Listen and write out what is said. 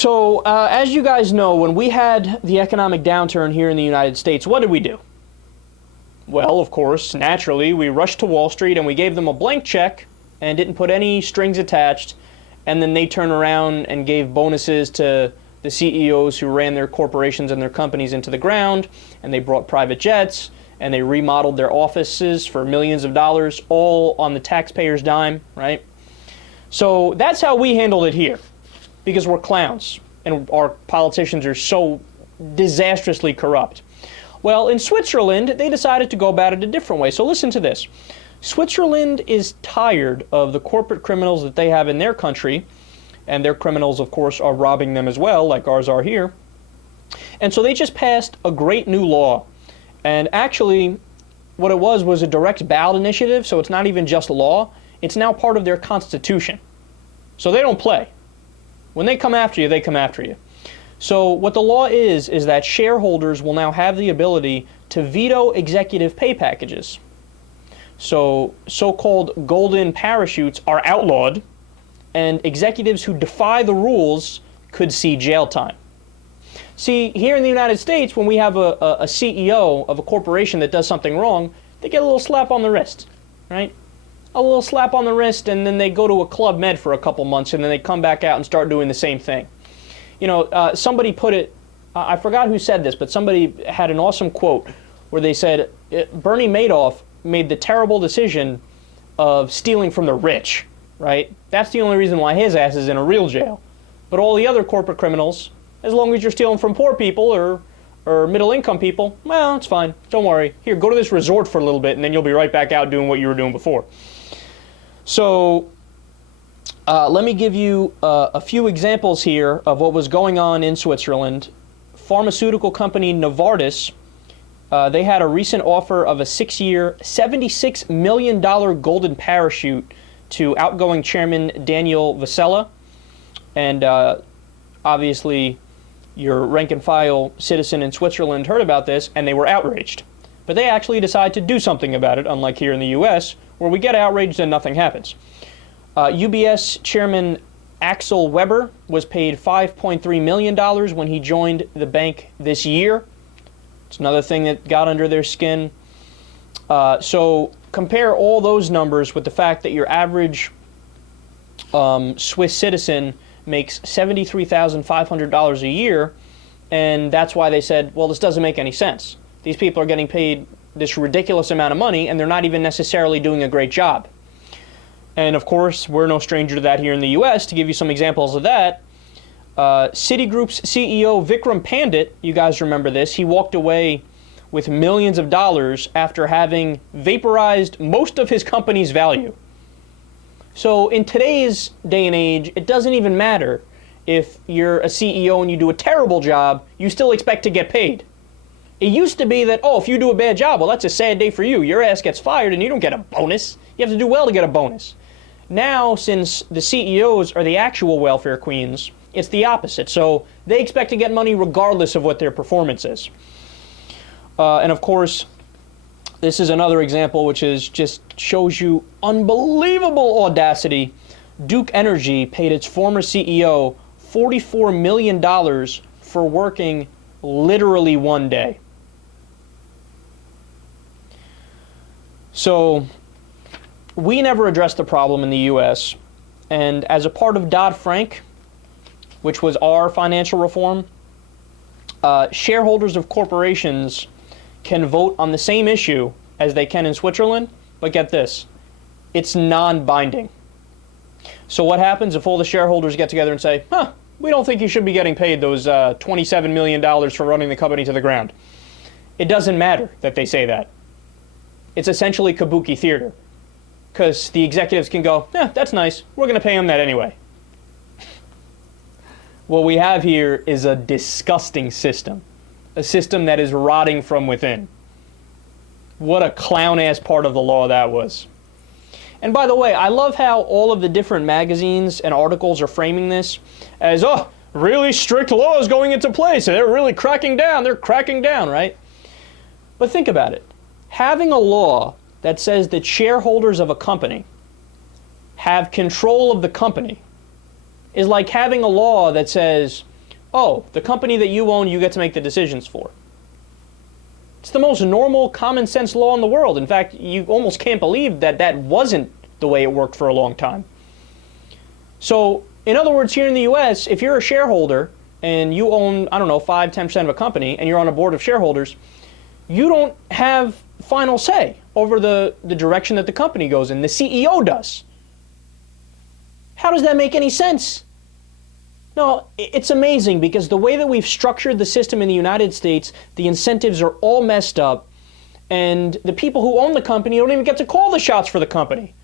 So, as you guys know, when we had the economic downturn here in the United States, what did we do? Well, of course, naturally, we rushed to Wall Street and we gave them a blank check and didn't put any strings attached, and then they turned around and gave bonuses to the CEOs who ran their corporations and their companies into the ground, and they brought private jets, and they remodeled their offices for millions of dollars, all on the taxpayer's dime, right? So that's how we handled it here, because we're clowns, and our politicians are so disastrously corrupt. Well, in Switzerland, they decided to go about it a different way. So listen to this. Switzerland is tired of the corporate criminals that they have in their country, and their criminals, of course, are robbing them as well, like ours are here. And so they just passed a great new law. And actually, what it was a direct ballot initiative, so it's not even just law. It's now part of their constitution. So they don't play. When they come after you, they come after you. So what the law is that shareholders will now have the ability to veto executive pay packages. So so-called golden parachutes are outlawed, and executives who defy the rules could see jail time. See, here in the United States, when we have a CEO of a corporation that does something wrong, they get a little slap on the wrist, right? A little slap on the wrist, and then they go to a Club Med for a couple months, and then they come back out and start doing the same thing. You know, somebody put it, I forgot who said this, but somebody had an awesome quote where they said, Bernie Madoff made the terrible decision of stealing from the rich, right? That's the only reason why his ass is in a real jail. But all the other corporate criminals, as long as you're stealing from poor people or middle-income people, well, it's fine. Don't worry. Here, go to this resort for a little bit, and then you'll be right back out doing what you were doing before. So let me give you a few examples here of what was going on in Switzerland. Pharmaceutical company Novartis, they had a recent offer of a 6-year, $76 million golden parachute to outgoing chairman Daniel Vasella. And obviously, your rank-and-file citizen in Switzerland heard about this, and they were outraged. But they actually decided to do something about it, unlike here in the U.S., where we get outraged and nothing happens. UBS chairman Axel Weber was paid $5.3 million when he joined the bank this year. It's another thing that got under their skin. So compare all those numbers with the fact that your average Swiss citizen makes $73,500 a year, and that's why they said, well, this doesn't make any sense. These people are getting paid this ridiculous amount of money, and they're not even necessarily doing a great job. And of course, we're no stranger to that here in the U.S. To give you some examples of that, Citigroup's CEO Vikram Pandit, you guys remember this, he walked away with millions of dollars after having vaporized most of his company's value. So in today's day and age, it doesn't even matter if you're a CEO and you do a terrible job, you still expect to get paid. It used to be that, oh, if you do a bad job, well, that's a sad day for you. Your ass gets fired and you don't get a bonus. You have to do well to get a bonus. Now, since the CEOs are the actual welfare queens, it's the opposite. So they expect to get money regardless of what their performance is. And of course, this is another example which is just shows you unbelievable audacity. Duke Energy paid its former CEO $44 million for working literally one day. So we never addressed the problem in the U.S., and as a part of Dodd-Frank, which was our financial reform, shareholders of corporations can vote on the same issue as they can in Switzerland, but get this, it's non-binding. So what happens if all the shareholders get together and say, we don't think you should be getting paid those $27 million for running the company to the ground? It doesn't matter that they say that. It's essentially kabuki theater, because the executives can go, that's nice, we're going to pay them that anyway. What we have here is a disgusting system, a system that is rotting from within. What a clown-ass part of the law that was. And by the way, I love how all of the different magazines and articles are framing this as, really strict laws going into place, and they're really cracking down, right? But think about it. Having a law that says that shareholders of a company have control of the company is like having a law that says Oh, the company that you own, you get to make the decisions for. It's the most normal, common sense law in the world. In fact, you almost can't believe that that wasn't the way it worked for a long time. So, in other words, here in the U.S., if you're a shareholder and you own, I don't know, 5, 10% of a company and you're on a board of shareholders, you don't have final say over the direction that the company goes in. The CEO does. How does that make any sense? No, it's amazing because the way that we've structured the system in the United States, the incentives are all messed up, and the people who own the company don't even get to call the shots for the company.